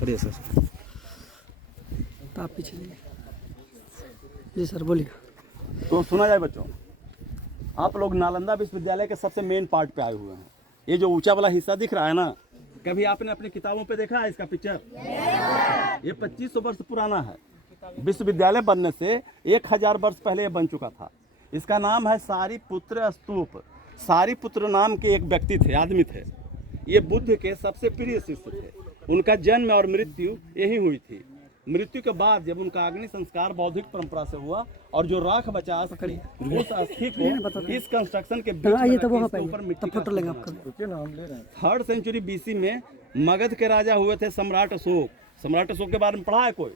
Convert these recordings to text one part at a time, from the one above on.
करिए सर। तो आप पीछे जाइए। जी सर बोलिए। तो सुना जाए बच्चों, आप लोग नालंदा विश्वविद्यालय के सबसे मेन पार्ट पे आए हुए हैं। ये जो ऊंचा वाला हिस्सा दिख रहा है ना, कभी आपने अपनी किताबों पे देखा है इसका पिक्चर? ये 2500 वर्ष पुराना है। विश्वविद्यालय बनने से 1000 वर्ष पहले ये बन चुका था। इसका नाम है सारिपुत्र स्तूप। सारिपुत्र नाम के एक व्यक्ति थे, आदमी थे। ये बुद्ध के सबसे प्रिय शिष्य थे। उनका जन्म और मृत्यु यही हुई थी। मृत्यु के बाद जब उनका अग्नि संस्कार बौद्धिक परंपरा से हुआ और जो राख बचा उस अस्थि को इस कंस्ट्रक्शन के बीच में इसके ऊपर मिट्टी का फोटो लेगा आपका। 3rd सेंचुरी BC में मगध के राजा हुए थे सम्राट अशोक। सम्राट अशोक के बारे में पढ़ा है कोई?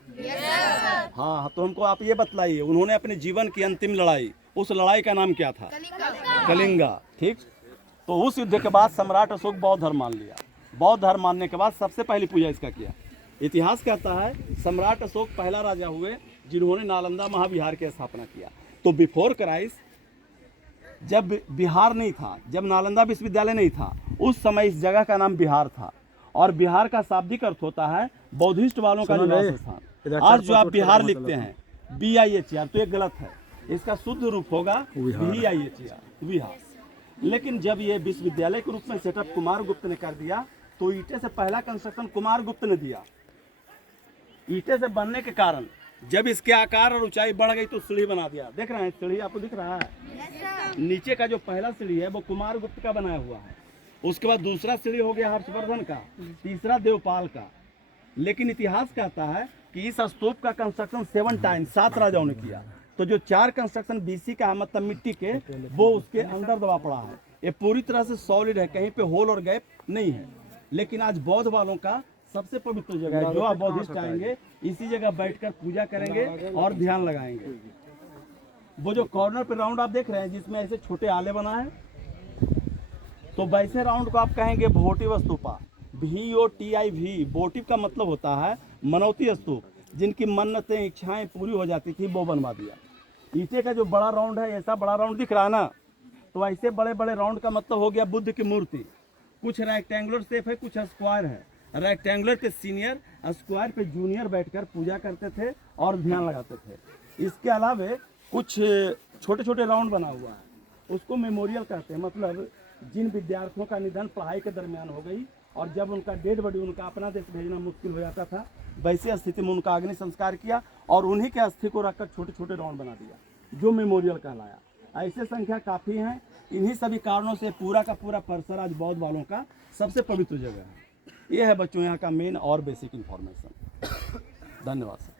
हाँ, तो हमको आप ये बतलाइए, उन्होंने अपने जीवन की अंतिम लड़ाई, उस लड़ाई का नाम क्या था? कलिंगा। ठीक। तो उस युद्ध के बाद सम्राट अशोक बौद्ध धर्म मान लिया। बौद्ध धर्म मानने के बाद सबसे पहली पूजा इसका किया। इतिहास कहता है सम्राट अशोक पहला राजा हुए जिन्होंने नालंदा महाविहार की स्थापना किया। तो बिफोर क्राइस्ट जब बिहार नहीं था, जब नालंदा विश्वविद्यालय नहीं था, उस समय इस जगह का नाम बिहार था। और बिहार का शाब्दिक अर्थ होता है बौद्धिस्ट वालों का निवास स्थान। आज जो आप बिहार लिखते हैं BIHR, तो ये गलत है। इसका शुद्ध रूप होगा VIHR, बिहार। लेकिन जब ये विश्वविद्यालय के रूप में सेटअप कुमार गुप्त ने कर दिया, तो ईंटे से पहला कंस्ट्रक्शन कुमार गुप्त ने दिया। ईंटे से बनने के कारण जब इसके आकार और ऊंचाई बढ़ गई तो सीढ़ी बना दिया। देख रहे हैं सीढ़ी, आपको दिख रहा है? नीचे का जो पहला सीढ़ी है वो कुमार गुप्त का बनाया हुआ है। उसके बाद दूसरा सीढ़ी हो गया हर्षवर्धन का, तीसरा देवपाल का। लेकिन इतिहास कहता है कि इस स्तूप का कंस्ट्रक्शन 7 टाइम 7 राजाओं ने किया। तो जो 4 कंस्ट्रक्शन BC का है, मतलब मिट्टी के, वो उसके अंदर दबा पड़ा है। ये पूरी तरह से सॉलिड है, कहीं पे होल और गैप नहीं है। लेकिन आज बौद्ध वालों का सबसे पवित्र जगह है। जो आप बौद्धिस्ट आएंगे इसी जगह बैठकर पूजा करेंगे और ध्यान लगाएंगे। वो जो कॉर्नर पे राउंड आप देख रहे हैं जिसमें ऐसे छोटे आले बना है, तो वैसे राउंड को आप कहेंगे भोटिव स्तूपा। VOTIV, भोटिव का मतलब होता है मनौती स्तूप। जिनकी मन्नतें इच्छाएं पूरी हो जाती थी वो बनवा दिया। ईंटे का जो बड़ा राउंड है, ऐसा बड़ा राउंड दिख रहा है ना, तो ऐसे बड़े बड़े राउंड का मतलब हो गया बुद्ध की मूर्ति। कुछ रेक्टेंगुलर शेप है, कुछ स्क्वायर है। रेक्टेंगुलर पे सीनियर, स्क्वायर पे जूनियर बैठकर पूजा करते थे और ध्यान लगाते थे। इसके अलावा कुछ छोटे छोटे राउंड बना हुआ है, उसको मेमोरियल कहते हैं। मतलब जिन विद्यार्थियों का निधन पढ़ाई के दरमियान हो गई और जब उनका डेड बॉडी उनका अपना देश भेजना मुश्किल हो जाता था, वैसे स्थिति में उनका अग्नि संस्कार किया और उन्हीं के अस्थि को रखकर छोटे छोटे राउंड बना दिया, जो मेमोरियल कहलाया। ऐसे संख्या काफ़ी हैं। इन्हीं सभी कारणों से पूरा का पूरा परिसर आज बौद्ध वालों का सबसे पवित्र जगह है। ये है बच्चों यहाँ का मेन और बेसिक इन्फॉर्मेशन। धन्यवाद सर।